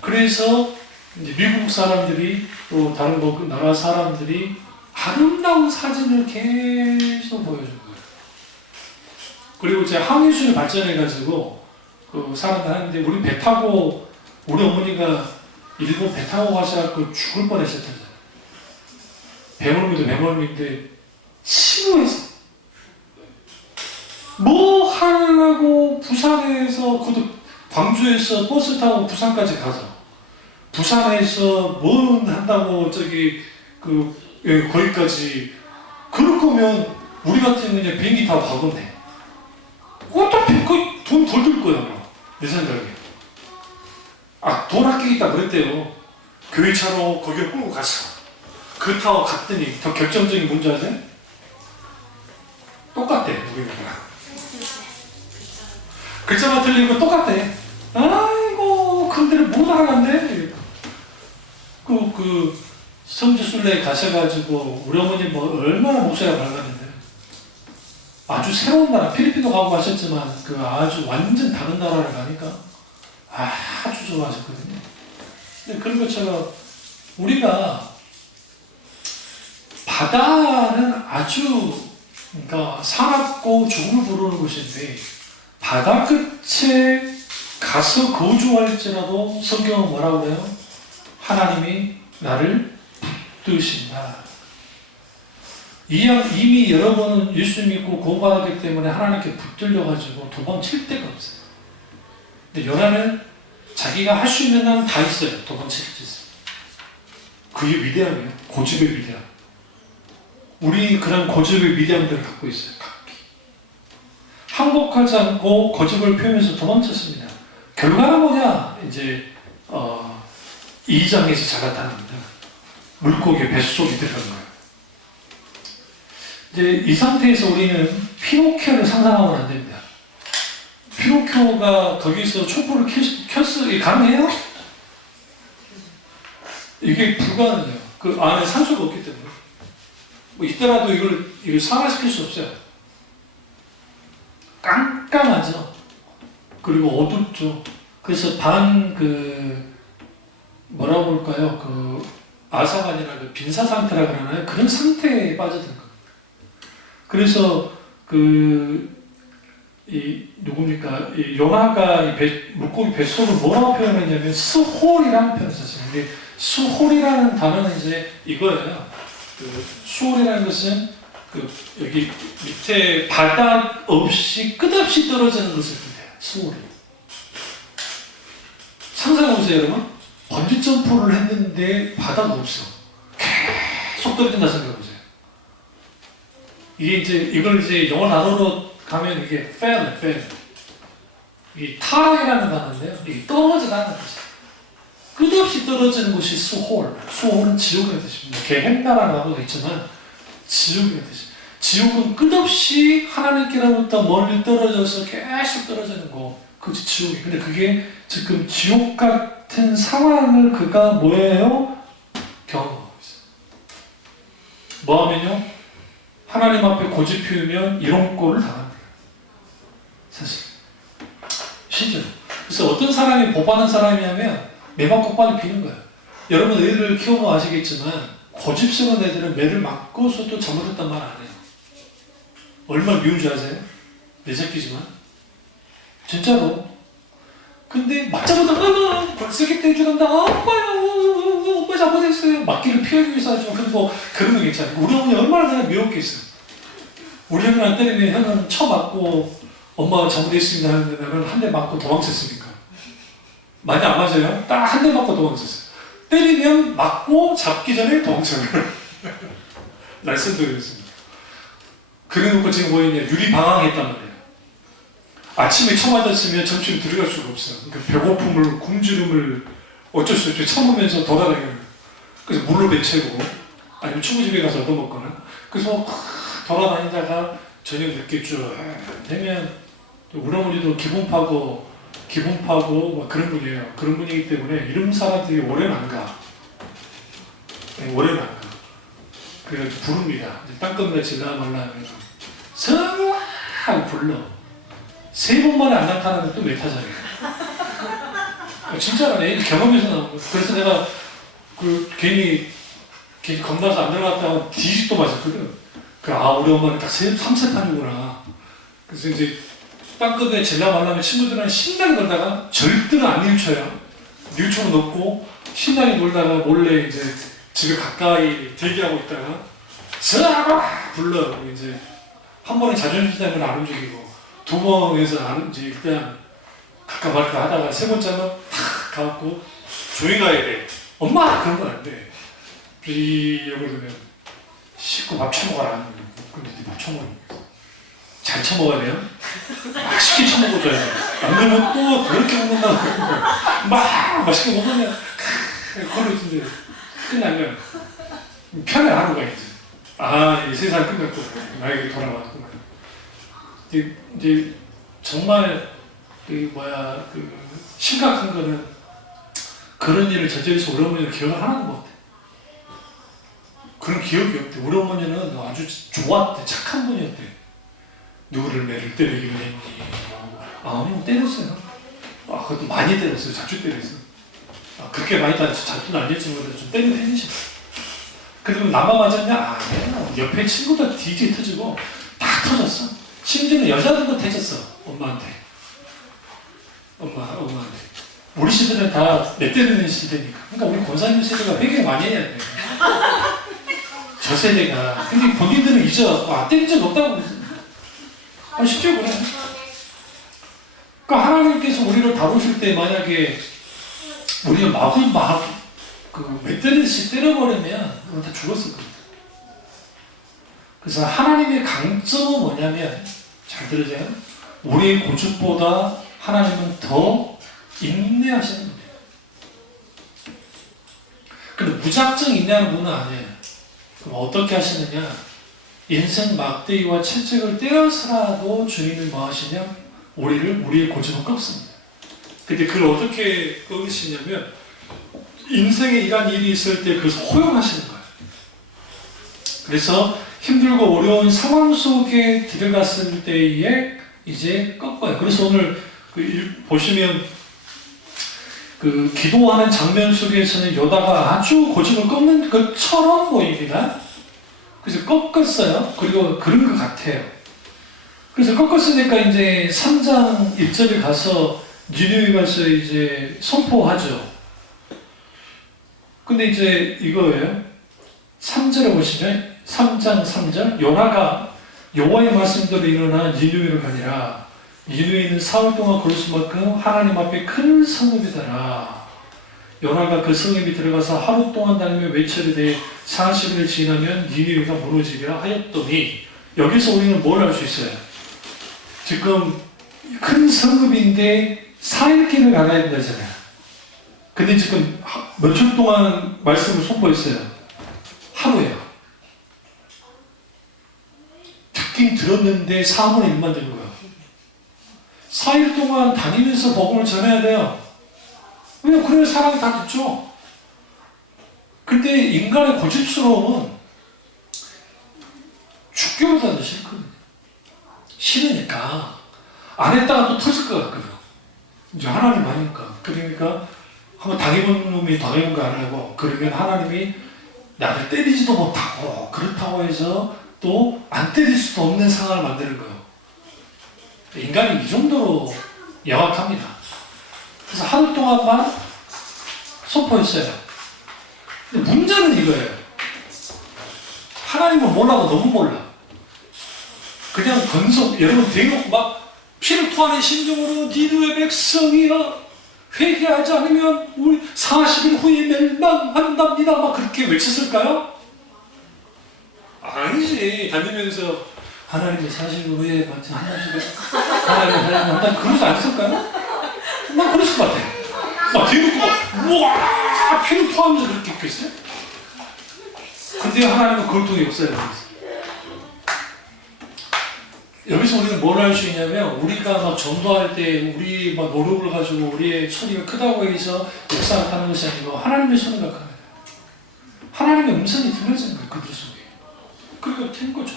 그래서 이제 미국 사람들이 또 다른 나라 사람들이 아름다운 사진을 계속 보여준 거예요. 그리고 이제 항해술이 발전해가지고 사람들 하는데 우리 배 타고 우리 어머니가 일본 배 타고 가셔서 죽을 뻔했었잖아요. 배멀미인데 싫어해서 뭐 하려고 부산에서 광주에서 버스 타고 부산까지 가서 부산에서 뭐 한다고 거기까지. 그럴 거면 우리 같은 그냥 비행기 타고 가겠네. 어차피 돈 덜 들 거야, 내 생각에. 돈 아끼겠다 그랬대요. 교회차로 거기를 끌고 갔어. 그 타고 갔더니 더 결정적인 문제 아세요? 똑같대, 우리나라. 글자만 틀리고 똑같대. 아이고, 그런데를 못 알아간대. 성지순례에 가셔가지고 우리 어머니 얼마나 목소리가 밝았는데 아주 새로운 나라, 필리핀도 가고 가셨지만 아주 완전 다른 나라를 가니까 아주 좋아하셨거든요. 근데 그런 것처럼 우리가 바다는 아주 사납고 죽음을 부르는 곳인데 바다 끝에 가서 거주할지라도 성경은 뭐라고 그래요? 하나님이 나를 붙드신다. 이미 여러분은 예수 믿고 구원받았기 때문에 하나님께 붙들려가지고 도망칠 데가 없어요. 근데 요나는 자기가 할 수 있는 한 다 있어요. 도망칠 짓을. 그게 위대함이에요. 고집의 위대함. 우리 그런 고집의 위대함들을 갖고 있어요. 각기. 항복하지 않고 고집을 펴면서 도망쳤습니다. 결과는 뭐냐? 이제 2장에서 잘 나타납니다. 물고기 뱃속에 들어간 거예요. 이제 이 상태에서 우리는 피노키오를 상상하면 안 됩니다. 피노키오가 거기서 촛불을 켰을 가능해요? 이게 불가능해요. 그 안에 산소가 없기 때문에. 이때라도 이걸 상화시킬 수 없어요. 깜깜하죠. 그리고 어둡죠. 그래서 뭐라고 볼까요? 아사가 아니라 빈사 상태라 그러나요? 그런 상태에 빠져든 겁니다. 그래서 누굽니까? 요나가 물고기 뱃속을 뭐라고 표현했냐면 수홀이라는 표현을 썼어요. 근데 수홀이라는 단어는 이제 이거예요. 수홀이라는 것은 여기 밑에 바닥 없이 끝없이 떨어지는 것을 뜻해요. 수홀이. 상상해보세요, 여러분. 번지 점프를 했는데 바다가 없어. 계속 떨어진다 생각해보세요. 이걸 이제 영어 단어로 가면 이게 fell. 이 타락이라는 단어인데요. 이게 떨어지다는 거죠. 끝없이 떨어지는 것이 수홀. 수홀은 지옥이라는 뜻입니다. 게헨나라는 단어가 있지만 지옥이라는 뜻입니다. 지옥은 끝없이 하나님께로부터 멀리 떨어져서 계속 떨어지는 거. 그것이 지옥이에요. 근데 그게 지금 지옥 같은 상황을 그가 뭐예요? 경험하고 있어요. 뭐하면요? 하나님 앞에 고집 피우면 이런 꼴을 당합니다. 사실. 실제로. 그래서 어떤 사람이 복받은 사람이냐면 매만 꽃밭을 피는 거예요. 여러분 애들을 키워보면 아시겠지만 고집스러운 애들은 매를 맞고서도 잘못했단 말 안 해요. 얼마나 미운지 아세요? 내 새끼지만. 진짜로. 근데 맞자마자 벌써기 떼주는다. 엄마 잘못했어요. 맞기를 피하기 위해서 하지만 그래도 그런 거 괜찮아요. 우리 어머니 얼마나 내가 미웠겠어요. 우리 형을 안 때리면 형은 쳐맞고 엄마가 잘못했습니다 하는데 나는 한 대 맞고 도망쳤으니까. 많이 안 맞아요? 딱 한 대 맞고 도망쳤어요. 때리면 맞고 잡기 전에 도망쳐요. 날쌘돌이었습니다. 그래놓고 지금 뭐였냐, 유리방황했단 말이에요. 아침에 쳐맞았으면 점심 들어갈 수가 없어요. 그러니까 배고픔을, 굶주림을 어쩔 수 없이 참으면서 돌아다니는. 그래서 물로 배채고 아니면 친구집에 가서 얻어먹거나. 그래서 돌아다니다가 저녁 늦게 쭉 되면 우리 어머니도 기분 파고 막 그런 분이에요. 그런 분이기 때문에 이런 사람들이 오래는 안 가. 네, 오래는 안 가. 그래서 부릅니다. 땅끝나 질라 말라 하면서 성우 하고 불러. 3번 만에 안 나타나면 또 메타잖아요. 진짜로 내 경험에서 나온 거예요. 그래서 내가 괜히 겁나서 안 들어갔다가 뒤집도 맞았거든. 우리 엄마는 딱 3세판이구나. 그래서 이제 땅끝에 질라 말라면 친구들이랑 신나게 놀다가 절대로 안 뉘우쳐요. 뉘우쳐는 없고 신나게 놀다가 몰래 이제 집에 가까이 대기하고 있다가 서아 불러. 이제 한 번에 자존심 때문에 안 움직이고 두 번에서 이제 일단 갈까 말까 하다가 세 번째는 탁 가갖고 조용히 가야 돼. 엄마! 그런 건 안 돼. 이러고 그러면 씻고 밥 처먹어라. 근데 밥 처먹으니까 잘 처먹어야 돼요. 맛있게 처먹어줘야 돼요. 안 그러면 또 그렇게 먹는다고 막 맛있게 먹으면 그걸로 이제 끝나면 편해 하루가 이제. 이 세상 끝났고 나에게 돌아왔구나. 이제 정말 심각한 거는 그런 일을 저질러서 우리 어머니는 기억을 하나도 못해. 그런 기억이 없대. 우리 어머니는 아주 좋았대. 착한 분이었대. 누구를 매를 때리기는 했니? 어머니 때렸어요. 그것도 많이 때렸어요. 자주 때렸어요. 그렇게 많이 때렸어요. 자주는 아니었지만 좀 때리는 편이죠. 그리고 나만 맞았냐? 옆에 친구들 DJ 터지고 다 터졌어. 심지어는 여자들도 터졌어. 엄마한테. 우리 시대는 다 내 때리는 시대니까. 그러니까 우리 권사님 세대가 회개 많이 해야 돼. 저 세대가. 근데 본인들은 잊어. 때린 적 없다고. 실제 그래. 그러니까 하나님께서 우리를 다루실 때 만약에 우리가 몇 대씩 때려버리면 우리는 다 죽었을 겁니다. 그래서 하나님의 강점은 뭐냐면, 잘 들으세요. 우리의 고집보다 하나님은 더 인내하시는 분이에요. 근데 무작정 인내하는 분은 아니에요. 그럼 어떻게 하시느냐? 인생 막대기와 채찍을 때려서라도 주님이 뭐 하시냐? 우리의 고집을 꺾습니다. 근데 그걸 어떻게 꺾으시냐면, 인생에 이런 일이 있을 때 그것을 허용하시는 거예요. 그래서 힘들고 어려운 상황 속에 들어갔을 때에 이제 꺾어요. 그래서 오늘 보시면 기도하는 장면 속에서는 요다가 아주 고집을 꺾는 것처럼 보입니다. 그래서 꺾었어요. 그리고 그런 것 같아요. 그래서 꺾었으니까 이제 3장 1절에 가서 니느웨 가서 이제 선포하죠. 근데 이제 이거예요. 3절에 보시면 3장 3절 요나가 여호와의 말씀대로 일어나 니느웨로 가니라. 니느웨는 사흘 동안 걸을 수만큼 하나님 앞에 큰 성읍이더라. 요나가 그 성읍에 들어가서 하루 동안 다니며 외쳐에 대해 40일을 지나면 니느웨가 무너지리라 하였더니, 여기서 우리는 뭘 알 수 있어요? 지금 큰 성읍인데 4일길을 가야 된다잖아요. 근데 지금 며칠 동안 말씀을 선포했어요. 하루예요. 듣긴 들었는데 사람은 일만 되는 거예요. 4일 동안 다니면서 복음을 전해야 돼요. 왜? 그래야 사람이 다 듣죠. 근데 인간의 고집스러움은 죽기보다도 싫거든요. 싫으니까 안 했다가 또 터질 것 같거든요. 이제 하나님 아니까. 그러니까 한번 당해본 놈이 당해본 거 안 하고, 그러면 하나님이 나를 때리지도 못하고 그렇다고 해서 또 안 때릴 수도 없는 상황을 만드는 거예요. 인간이 이 정도로 영악합니다. 그래서 하루 동안만 선포했어요. 근데 문제는 이거예요. 하나님은 몰라도 너무 몰라. 그냥 여러분 대놓고 막 피를 토하는 심정으로 니느웨 백성이여 회개하지 않으면 우리 40일 후에 멸망한답니다. 막 그렇게 외쳤을까요? 아니지. 다니면서 하나님이 40일 후에 마치 하나님을 하나님 한다 그러지 않았을까요? 난 그랬을 것 같아. 막 대놓고 우와 피를 토하면서 그렇게 했겠어요? 근데 하나님은 그걸 통해 역사를 하셨어요. 여기서 우리는 뭘 할 수 있냐면, 우리가 막 전도할 때 우리 막 노력을 가지고 우리의 소리가 크다고 해서 역사를 하는 것이 아니고 하나님의 손을 각하는 거예요. 하나님의 음성이 들려지는 거예요. 그들 속에. 그리고 된 거죠.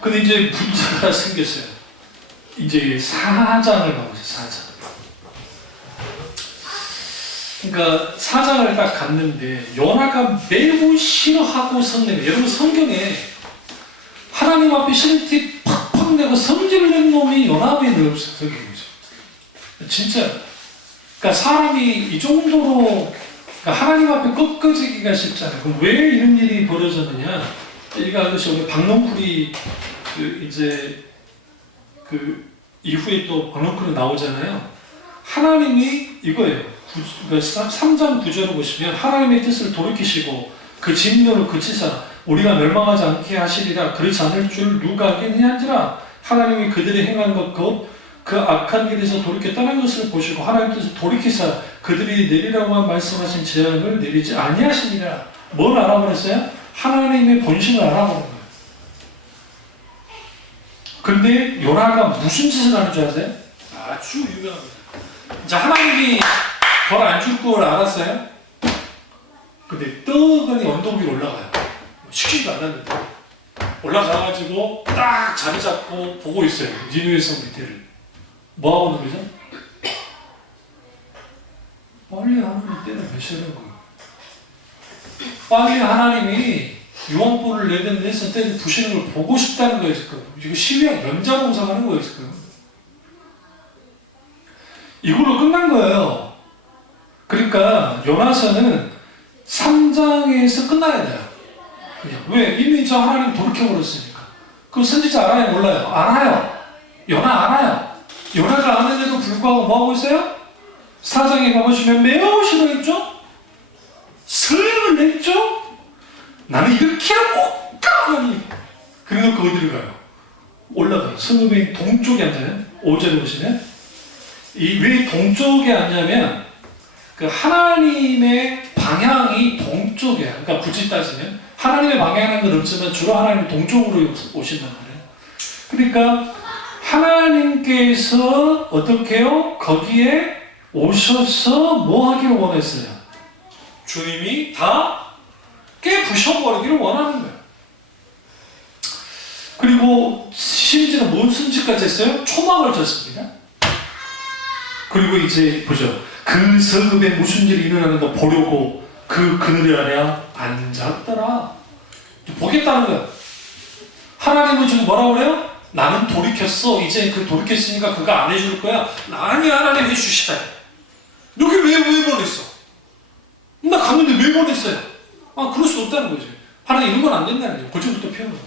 근데 이제 문제가 생겼어요. 이제 사장을 가보세요. 사장. 그러니까 사장을 딱 갔는데 요나가 매우 싫어하고 성내요. 여러분 성경에 하나님 앞에 신티 팍팍 내고 성질을 낸 놈이 요나밖에 없어요. 진짜. 그러니까 사람이 이 정도로 그러니까 하나님 앞에 꺾어지기가 쉽잖아요. 그럼 왜 이런 일이 벌어졌느냐? 이거 아저씨 오늘 박농쿨이 그 이후에 또 박농쿨이 나오잖아요. 하나님이 이거예요. 3장 9절을 보시면 하나님의 뜻을 돌이키시고 그 진노를 그치사 우리가 멸망하지 않게 하시리라. 그렇지 않을 줄 누가 알겠느한지라. 하나님이 그들이 행한 것 곧 그 악한 길에서 돌이켜 떠난 것을 보시고 하나님 뜻을 돌이키사 그들이 내리라고만 말씀하신 재앙을 내리지 아니하시니라. 뭘 알아버렸어요? 하나님의 본심을 알아보는 거예요. 근데 요나가 무슨 짓을 하는 줄 아세요? 아주 유명합니다. 자, 하나님이 벌 안 줄 걸 알았어요? 근데 떡하니 언덕 위로 올라가요. 시키지도 않았는데 올라가가지고 딱 자리 잡고 보고 있어요. 니느웨 성 밑에를. 뭐 하고 있는 거죠? 빨리 하나님 때를 메시라는 거예요. 빨리 하나님이 유언불을 내든 내서 때를 부시는 걸 보고 싶다는 거였을 거예요. 이거 시위와 연자동상하는 거였을 거예요. 이걸로 끝난 거예요. 그러니까 요나서는 3장에서 끝나야 돼요. 그냥. 왜? 이미 저 하나님 돌이켜버렸으니까. 그럼 선지자 알아요? 몰라요? 알아요. 요나 알아요. 요나가 아는데도 불구하고 뭐하고 있어요? 4장에 가보시면 매우 싫어했죠? 설명을 냈죠? 나는 이렇게 못 가니. 그래놓고 어디를 가요? 올라가요. 성읍의 동쪽에 앉아요. 5절에 보시면 이 왜 동쪽에 앉냐면 그 하나님의 방향이 동쪽이야. 그러니까 굳이 따지면 하나님의 방향이라는 건 없지만 주로 하나님이 동쪽으로 오신단 말이에요. 그러니까 하나님께서 어떻게 해요? 거기에 오셔서 뭐 하기를 원했어요? 주님이 다 깨부셔버리기를 원하는 거예요. 그리고 심지어 무슨 짓까지 했어요? 초막을 쳤습니다. 그리고 이제 보죠. 그 성읍에 무슨 일이 일어나는가 보려고 그 그늘에 아래 앉았더라. 보겠다는 거야. 하나님은 지금 뭐라고 그래요? 나는 돌이켰어. 이제 그 돌이켰으니까 그거 안 해줄 거야. 아니 하나님 해주시다. 여기 왜 보냈어? 나 갔는데 왜 보냈어요? 아 그럴 수 없다는 거죠. 하나님 이런 건 안 된다는 거죠. 그쪽부터 피우는 거예요.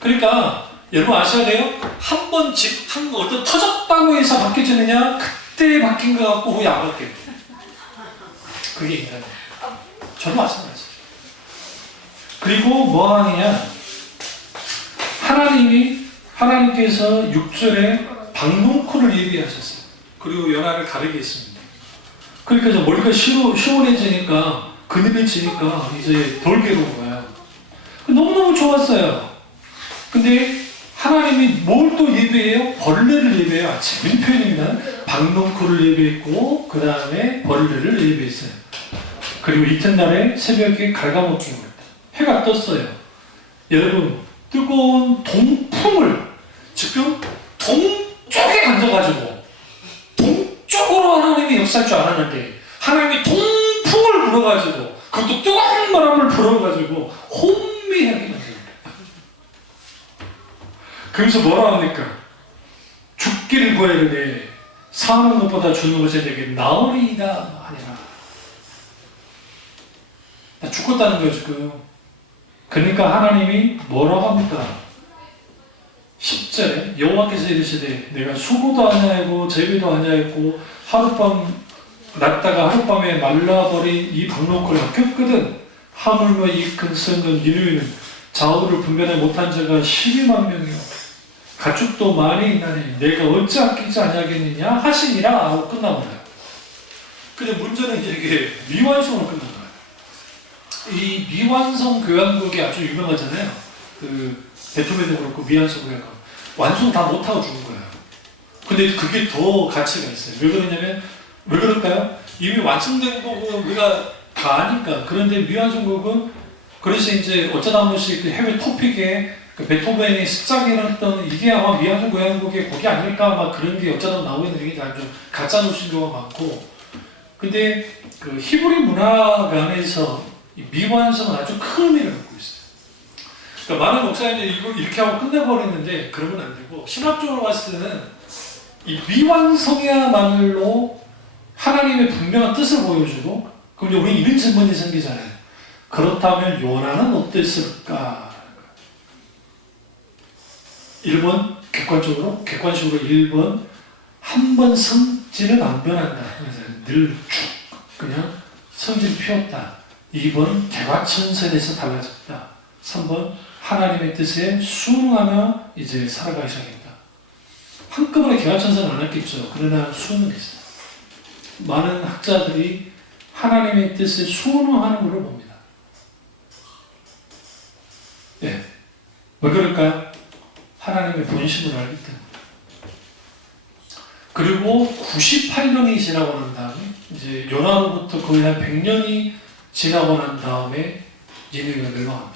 그러니까 여러분 아셔야 돼요. 한 번 어떤 터졌다고 해서 바뀌어지느냐? 그때 바뀐 거 같고 후에 안 바뀌어요. 그게 인간이에요. 저도 마찬가지예요. 그리고 뭐 하느냐? 하나님께서 6절에 박농쿨을 예비하셨어요. 그리고 연하를 가르게 했습니다. 그러니까 이제 머리가 시원해지니까, 그늘이 지니까 이제 덜 괴로운 거예요. 너무너무 좋았어요. 근데 하나님이 뭘 또 예배해요? 벌레를 예배해요. 재밌는 표현입니다. 박농쿨을 예배했고, 그 다음에 벌레를 예배했어요. 그리고 이튿날에 새벽에 갉아먹힌 거예요. 해가 떴어요. 여러분, 뜨거운 동풍을 지금 동쪽에 던져가지고 동쪽으로 하나님이 역사할 줄 알았는데 하나님이 동풍을 불어가지고 그것도 뜨거운 바람을 불어가지고 혼미하게 만듭니다. 그래서 뭐라 합니까? 죽기를 구하려니 사는 것보다 주는 것이 내게 나으리이다 하니라. 나 죽었다는 거예요 지금. 그러니까 하나님이 뭐라고 합니까? 10절에 여호와께서 이르시되 내가 수고도 아니하고 제비도 아니하고 하룻밤 났다가 하룻밤에 말라버린 이 박농쿨을 아꼈거든. 하물며 이 큰 성전 니느웨는 좌우를 분별하지 못한 자가 12만 명이요 가축도 많이 있나니 내가 어찌 아끼지 아니하겠느냐 하시니라 하고 끝나버려요. 근데 문제는 이게 미완성으로 끝난 거예요. 이 미완성 교향곡이 아주 유명하잖아요. 그 베토벤도 그렇고 미완성 교향곡 완성 다 못하고 죽은 거예요. 근데 그게 더 가치가 있어요. 왜 그러냐면 왜 그럴까요? 이미 완성된 곡은 우리가 다 아니까. 그런데 미완성 곡은 그래서 이제 어쩌다 한 번씩 그 해외 토픽에 그 베토벤이 습작이었던 이게 아마 미완성 교향곡의 곡이 아닐까 막 그런 게 어쩌다 나오고 있는 게 좀 가짜 뉴스인 경우가 많고. 근데 그 히브리 문학 안에서 이 미완성은 아주 큰 의미를 갖고 있어요. 그러니까 많은 목사님들이 이거 이렇게 하고 끝내버리는데 그러면 안 되고 신학적으로 봤을 때는 이 미완성이야말로 하나님의 분명한 뜻을 보여주고 그럼 우리 이런 질문이 생기잖아요. 그렇다면 요나는 어땠을까? 1번 객관식으로 1번 한 번 성질은 안 변한다. 늘 쭉 그냥 성질 피웠다. 2번 개과천선에서 달라졌다. 3번 하나님의 뜻에 순응하며 이제 살아가기 시작했다. 한꺼번에 개과천선은 안 했겠죠. 그러나 순응했어요. 많은 학자들이 하나님의 뜻에 순응하는 것을 봅니다. 네. 왜 그럴까요? 하나님의 본심을 알기 때문에. 그리고 98년이 지나고 난 다음에 이제 요나로부터 거의 한 100년이 지나고 난 다음에 니느웨가 멸망합니다.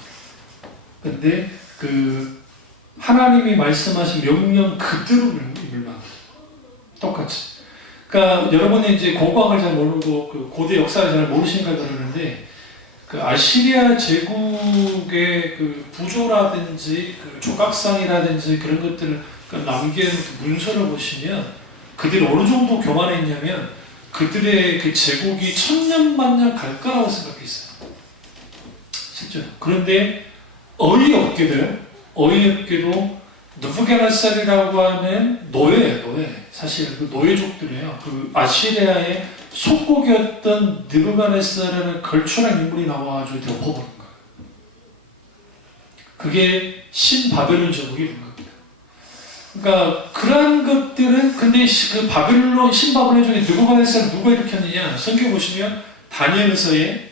근데 그 하나님이 말씀하신 명령 그대로 멸망합니다. 똑같이. 그러니까 여러분이 이제 고고학을 잘 모르고 그 고대 역사를 잘 모르시니까 그러는데 그 아시리아 제국의 그 부조라든지 그 조각상이라든지 그런 것들을 남긴 그 문서를 보시면 그들이 어느 정도 교만했냐면 그들의 그 제국이 천년 만년 갈 거라고 생각했어요. 실제로. 그런데 어이없게도 느부갓네살이라고 하는 노예 사실 그 노예족들이에요. 그 아시리아의 속국이었던 느부갓네살이라는 걸출한 인물이 나와가지고 덮어버린 거예요. 그게 신바벨론 제국이 된 겁니다. 그러니까 그러한 것들은 근데 그 바벨론 신바벨론 중에 느부갓네살을 누가 일으켰느냐? 성경 보시면 다니엘서에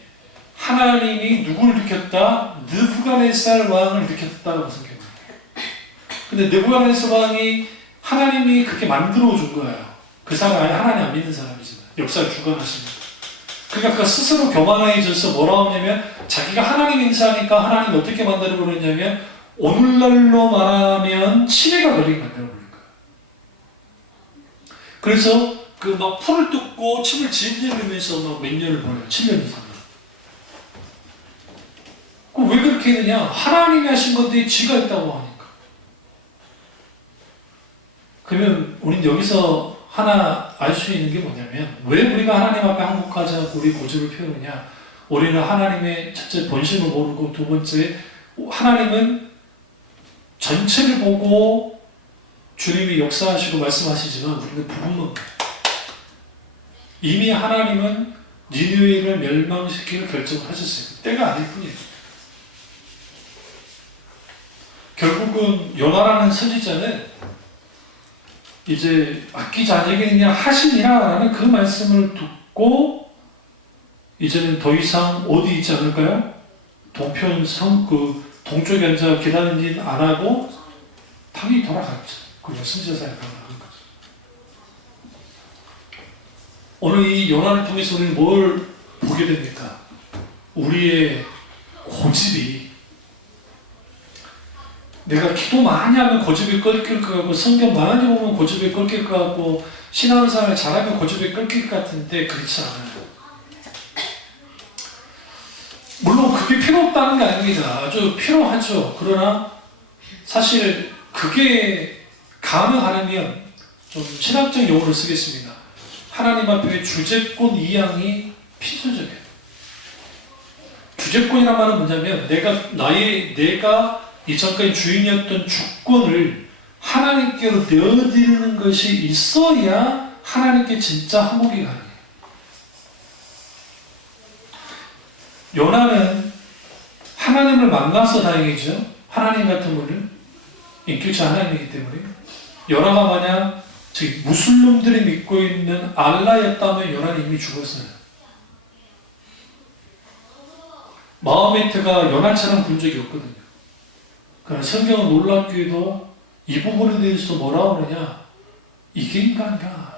하나님이 누구를 일으켰다? 느부갓네살 왕을 일으켰다고 성경합니다. 근데 느부갓네살 왕이 하나님이 그렇게 만들어준 거예요. 그 사람이 하나님 안 믿는 사람이지만 역사를 주관하십니다. 그러니까 그 스스로 교만해져서 뭐라고 하냐면 자기가 하나님 인사하니까 하나님이 어떻게 만들어버렸냐면 오늘날로 말하면 치매가 걸리게 만들어버린 거예요. 그래서 그 막 풀을 뜯고 침을 질질 흘리면서 막 몇 년을 보내요. 7년 이상. 그럼 왜 그렇게 했느냐? 하나님이 하신 건데 지가 있다고 하니까. 그러면 우린 여기서 하나 알 수 있는 게 뭐냐면 왜 우리가 하나님 앞에 항복하지 않고 우리 고집을 피우느냐? 우리는 하나님의 첫째 본심을 모르고 두 번째 하나님은 전체를 보고 주님이 역사하시고 말씀하시지만 우리는 부분만 이미 하나님은 니느웨를 멸망시킬 결정을 하셨어요. 때가 아닐 뿐이에요. 결국은 요나라는 선지자는 이제 아끼지 아니겠느냐 하시니라라는 그 말씀을 듣고 이제는 더 이상 어디 있지 않을까요? 동쪽 연자 기다리는 일 안 하고 당연히 돌아갔죠. 그리고 선지자사에 나간 거죠. 오늘 이 요나를 통해서 우리는 뭘 보게 됩니까? 우리의 고집이, 내가 기도 많이 하면 고집이 꺾일 것 같고, 성경 많이 보면 고집이 꺾일 것 같고, 신앙생활 잘하면 고집이 꺾일 것 같은데 그렇지 않아요. 물론 그게 필요 없다는 게 아닙니다. 아주 필요하죠. 그러나 사실 그게 가능하려면 좀 신학적 용어를 쓰겠습니다. 하나님 앞에 주제권 이양이 필수적이에요. 주제권이란 말은 뭐냐면 내가 이전까지 주인이었던 주권을 하나님께로 내어드리는 것이 있어야 하나님께 진짜 항복이 가능해요. 요나는 하나님을 만나서 다행이죠. 하나님 같은 분을, 인격체 하나님이기 때문에. 요나가 만약 무슬림들이 믿고 있는 알라였다면 요나는 이미 죽었어요. 마호메트가 요나처럼 군 적이 없거든요. 그러나 성경은 놀랍게도 이 부분에 대해서 뭐라 하느냐, 이게 인간이다.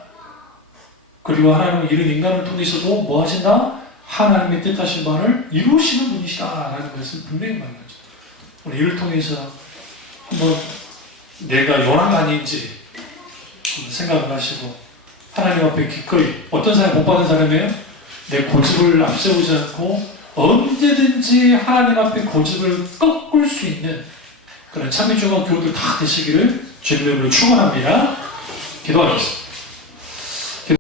그리고 하나님은 이런 인간을 통해서도 뭐 하신다? 하나님의 뜻하신 바를 이루시는 분이시다 라는 것을 분명히 말하죠. 오늘 이를 통해서 한번 내가 요나가 아닌지 생각을 하시고, 하나님 앞에 기꺼이, 어떤 사람이 복받은 사람이에요? 내 고집을 앞세우지 않고 언제든지 하나님 앞에 고집을 꺾을 수 있는 그런 참여중앙 교우들 다 되시기를 주님의 이름으로 축원합니다. 기도하겠습니다.